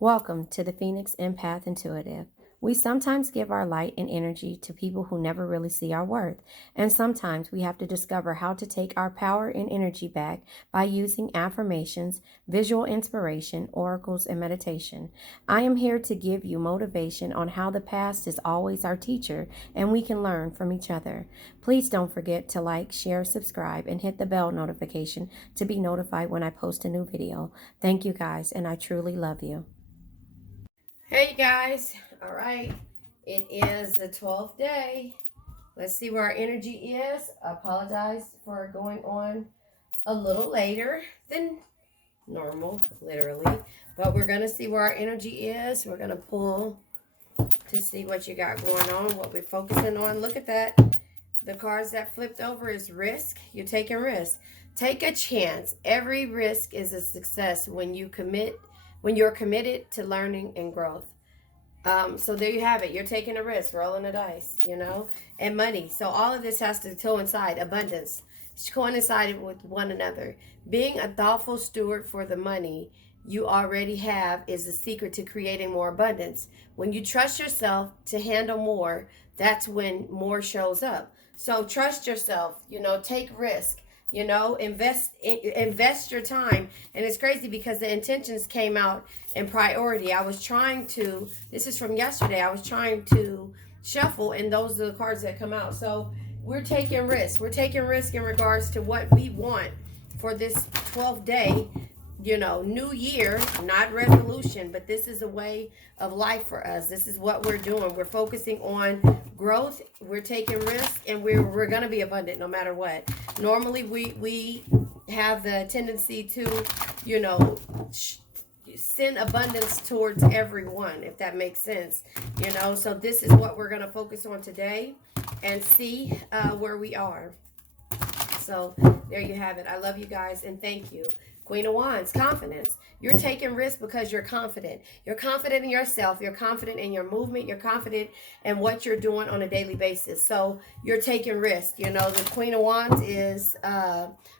Welcome to the Phoenix Empath Intuitive. We sometimes give our light and energy to people who never really see our worth, and sometimes we have to discover how to take our power and energy back by using affirmations, visual inspiration, oracles, and meditation. I am here to give you motivation on how the past is always our teacher and we can learn from each other. Please don't forget to like, share, subscribe, and hit the bell notification to be notified when I post a new video. Thank you guys, and I truly love you. Hey you guys, all right, it is the 12th day. Let's see where our energy is. I apologize for going on a little later than normal, literally, but we're going to see where our energy is. We're going to pull to see what you got going on, what we're focusing on. Look at that. The cards that flipped over is risk. You're taking risks. Take a chance. Every risk is a success when you're committed to learning and growth. So there you have it. You're taking a risk, rolling the dice, and money. So all of this has to coincide. Abundance. Coincide with one another. Being a thoughtful steward for the money you already have is the secret to creating more abundance. When you trust yourself to handle more, that's when more shows up. So trust yourself, take risk. Invest your time. And it's crazy because the intentions came out in priority. This is from yesterday, I was trying to shuffle, and those are the cards that come out. So we're taking risks. We're taking risk in regards to what we want for this 12th day, new year, not resolution, but this is a way of life for us. This is what we're doing. We're focusing on growth. We're taking risks, and we're going to be abundant no matter what. Normally we have the tendency to, send abundance towards everyone, if that makes sense. So this is what we're going to focus on today and see where we are. So there you have it. I love you guys and thank you. Queen of Wands, confidence. You're taking risks because you're confident. You're confident in yourself. You're confident in your movement. You're confident in what you're doing on a daily basis. So you're taking risks. The Queen of Wands is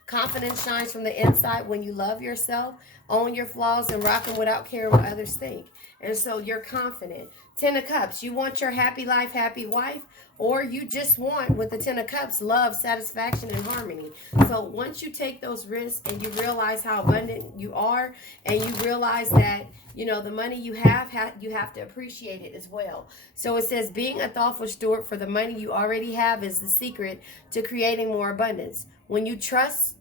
confidence shines from the inside when you love yourself, own your flaws, and rock them without caring what others think. And so you're confident. Ten of Cups, you want your happy life, happy wife, or you just want, with the Ten of Cups, love, satisfaction, and harmony. So once you take those risks and you realize how abundant you are, and you realize that, the money you have to appreciate it as well. So it says being a thoughtful steward for the money you already have is the secret to creating more abundance. When you trust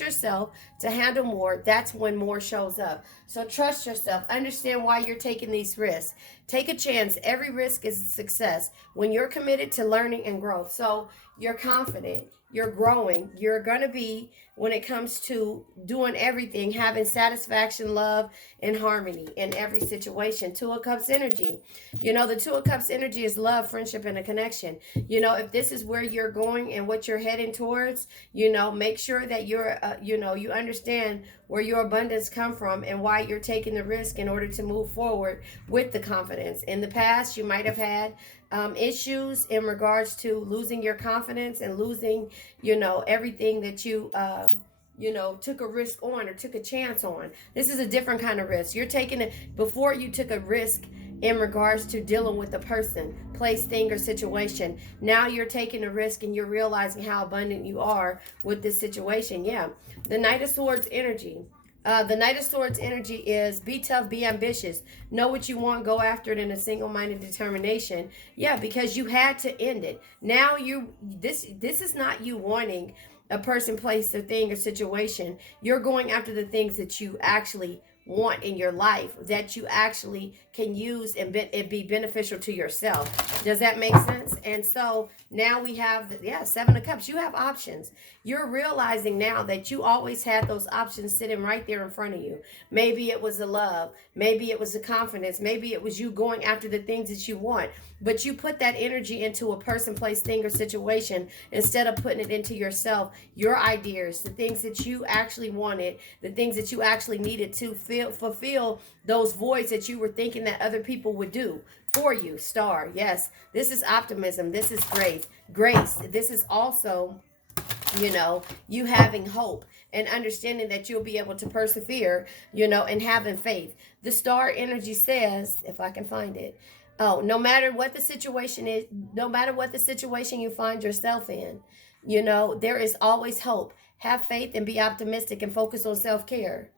yourself to handle more, that's when more shows up. So trust yourself. Understand why you're taking these risks. Take a chance. Every risk is a success when you're committed to learning and growth. So you're confident. You're growing. You're going to be, when it comes to doing everything, having satisfaction, love, and harmony in every situation. Two of Cups energy. The Two of Cups energy is love, friendship, and a connection. If this is where you're going and what you're heading towards, make sure that you're, you understand where your abundance come from and why you're taking the risk in order to move forward with the confidence. In the past, you might have had issues in regards to losing your confidence and losing, everything that you, took a risk on or took a chance on. This is a different kind of risk. You're taking it before you took a risk in regards to dealing with a person, place, thing, or situation. Now you're taking a risk and you're realizing how abundant you are with this situation. Yeah. The Knight of Swords energy. The Knight of Swords energy is be tough, be ambitious, know what you want, go after it in a single-minded determination. Yeah, because you had to end it. Now this is not you wanting a person, place, or thing, or situation. You're going after the things that you actually want in your life, that you actually can use and be beneficial to yourself. Does that make sense? And so now we have Seven of Cups. You have options. You're realizing now that you always had those options sitting right there in front of you. Maybe it was the love, maybe it was the confidence, maybe it was you going after the things that you want, but you put that energy into a person, place, thing, or situation instead of putting it into yourself, your ideas, the things that you actually wanted, the things that you actually needed to fulfill those voids that you were thinking that other people would do for you. Star, yes, this is optimism. This is grace. This is also You know, you having hope and understanding that you'll be able to persevere, you know, and having faith. The star energy says, if I can find it, oh, no matter what the situation is, no matter what the situation you find yourself in, you know, there is always hope. Have faith and be optimistic and focus on self-care.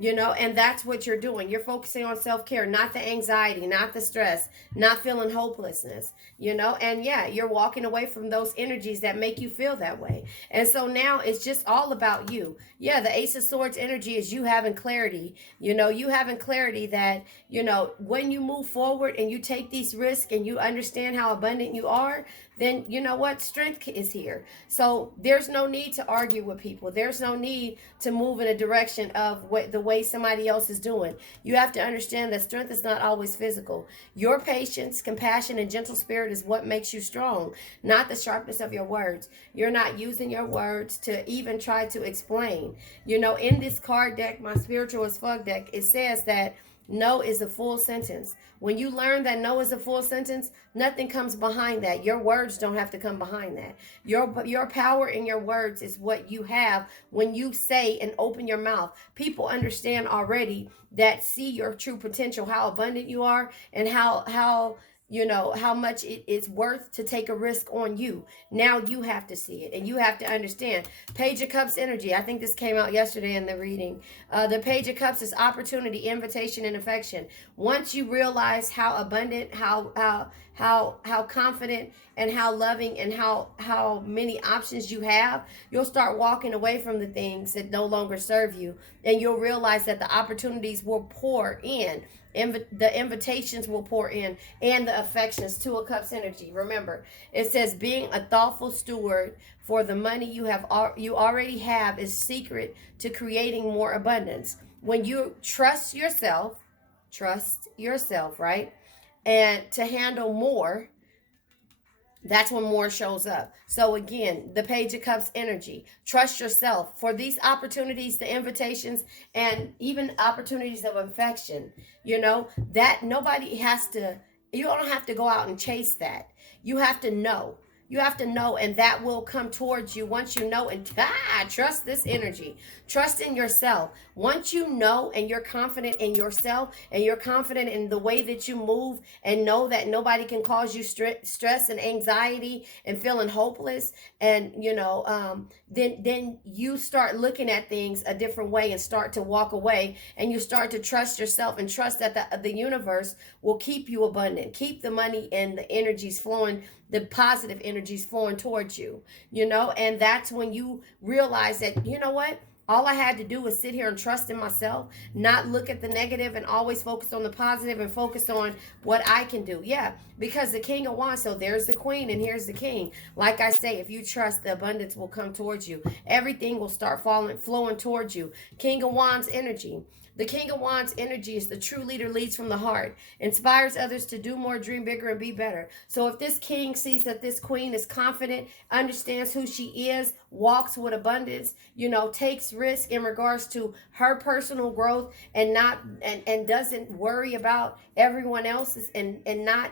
You know, and that's what you're doing. You're focusing on self-care, not the anxiety, not the stress, not feeling hopelessness, you know. And yeah, you're walking away from those energies that make you feel that way. And so now it's just all about you. Yeah, the Ace of Swords energy is you having clarity. You know, you having clarity that, you know, when you move forward and you take these risks and you understand how abundant you are, then you know what, strength is here. So there's no need to argue with people. There's no need to move in a direction of what the way somebody else is doing. You have to understand that strength is not always physical. Your patience, compassion, and gentle spirit is what makes you strong, not the sharpness of your words. You're not using your words to even try to explain. You know, in this card deck, my spiritual as fuck deck, it says that no is a full sentence. When you learn that no is a full sentence, nothing comes behind that. Your words don't have to come behind that. Your power in your words is what you have when you say and open your mouth. People understand already that see your true potential, how abundant you are, and how you know how much it is worth to take a risk on you. Now you have to see it and you have to understand. Page of Cups energy, I think this came out yesterday in the reading. The Page of Cups is opportunity, invitation, and affection. Once you realize how abundant, how confident, and how loving, and how many options you have, you'll start walking away from the things that no longer serve you, and you'll realize that the opportunities will pour in. The invitations will pour in, and the affections. Two of Cups energy. Remember, it says being a thoughtful steward for the money you already have is secret to creating more abundance. When you trust yourself, right, and to handle more, that's when more shows up. So again, the Page of Cups energy. Trust yourself for these opportunities, the invitations, and even opportunities of affection. You know, that nobody has to, you don't have to go out and chase that. You have to know. You have to know, and that will come towards you once you know. And trust this energy. Trust in yourself. Once you know and you're confident in yourself and you're confident in the way that you move and know that nobody can cause you stress and anxiety and feeling hopeless, and you know, then you start looking at things a different way and start to walk away, and you start to trust yourself and trust that the universe will keep you abundant, keep the money and the energies flowing, the positive energies flowing towards you, you know. And that's when you realize that, you know what, all I had to do was sit here and trust in myself, not look at the negative, and always focus on the positive and focus on what I can do. Yeah, because the King of Wands, so there's the Queen and here's the King. Like I say, if you trust, the abundance will come towards you. Everything will start flowing towards you. King of Wands energy. The King of Wands energy is the true leader leads from the heart, inspires others to do more, dream bigger, and be better. So if this king sees that this queen is confident, understands who she is, walks with abundance, you know, takes risk in regards to her personal growth, and not and doesn't worry about everyone else's, and not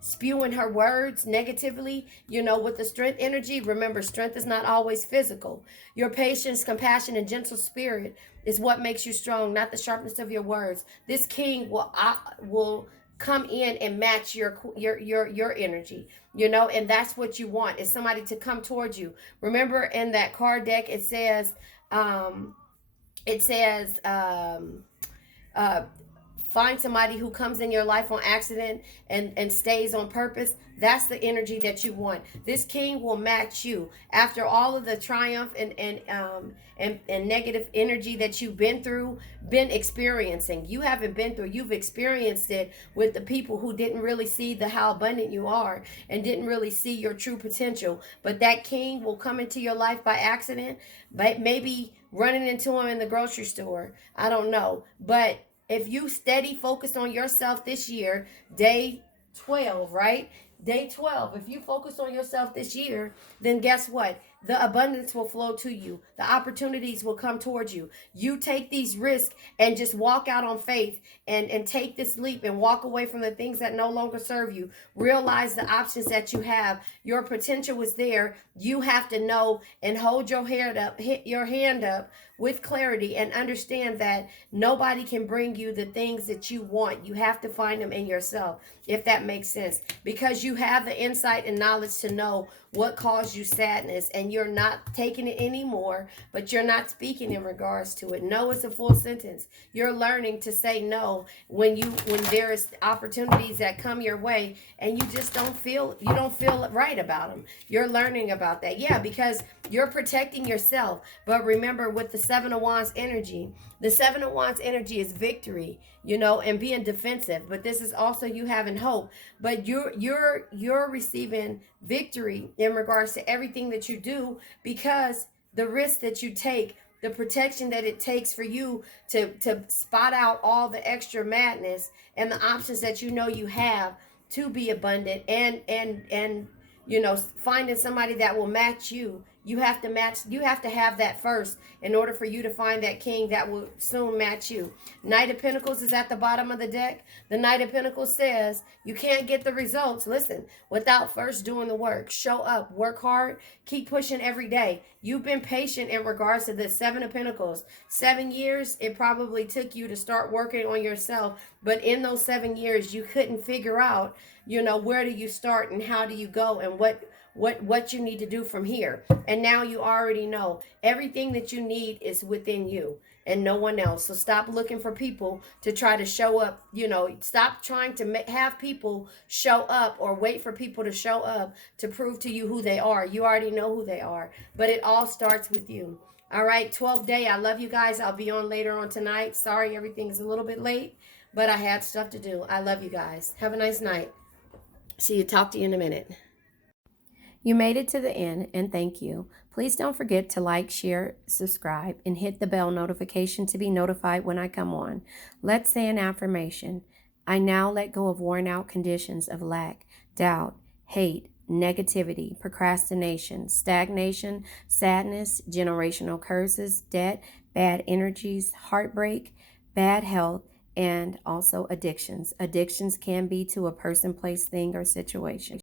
spewing her words negatively, you know, with the strength energy. Remember, strength is not always physical. Your patience, compassion, and gentle spirit is what makes you strong, not the sharpness of your words. This king will come in and match your energy, you know, and that's what you want, is somebody to come towards you. Remember, in that card deck, it says uh find somebody who comes in your life on accident and stays on purpose. That's the energy that you want. This king will match you after all of the triumph and negative energy that you've been experiencing. You haven't been through, you've experienced it with the people who didn't really see how abundant you are and didn't really see your true potential. But that king will come into your life by accident, but maybe running into him in the grocery store. I don't know. But if you steady focus on yourself this year, day 12, right? Day 12. If you focus on yourself this year, then guess what? the abundance will flow to you. The opportunities will come towards you. You take these risks and just walk out on faith and take this leap and walk away from the things that no longer serve you. Realize the options that you have. Your potential is there. You have to know and hold your head up, hit your hand up with clarity and understand that nobody can bring you the things that you want. You have to find them in yourself, if that makes sense, because you have the insight and knowledge to know what caused you sadness, and you're not taking it anymore, but you're not speaking in regards to it. No is a full sentence. You're learning to say no when there's opportunities that come your way and you just don't feel right about them. You're learning about that. Yeah, because you're protecting yourself. But remember, with the Seven of Wands energy, the Seven of Wands energy is victory, and being defensive. But this is also you having hope. But you're receiving victory in regards to everything that you do, because the risk that you take, the protection that it takes for you to spot out all the extra madness and the options that you have to be abundant, and finding somebody that will match you. You have to have that first in order for you to find that king that will soon match you. Knight of Pentacles is at the bottom of the deck. The Knight of Pentacles says you can't get the results, listen, without first doing the work. Show up, work hard, keep pushing every day. You've been patient in regards to the Seven of Pentacles. 7 years it probably took you to start working on yourself, but in those 7 years you couldn't figure out, where do you start and how do you go and what you need to do from here. And now you already know everything that you need is within you and no one else. So stop looking for people to try to show up. Stop trying to have people show up or wait for people to show up to prove to you who they are. You already know who they are, but it all starts with you. All right, 12th day. I love you guys. I'll be on later on tonight. Sorry everything's a little bit late, but I had stuff to do. I love you guys. Have a nice night. See you. Talk to you in a minute. You made it to the end, and thank you. Please don't forget to like, share, subscribe, and hit the bell notification to be notified when I come on. Let's say an affirmation. I now let go of worn out conditions of lack, doubt, hate, negativity, procrastination, stagnation, sadness, generational curses, debt, bad energies, heartbreak, bad health, and also addictions. Addictions can be to a person, place, thing, or situation.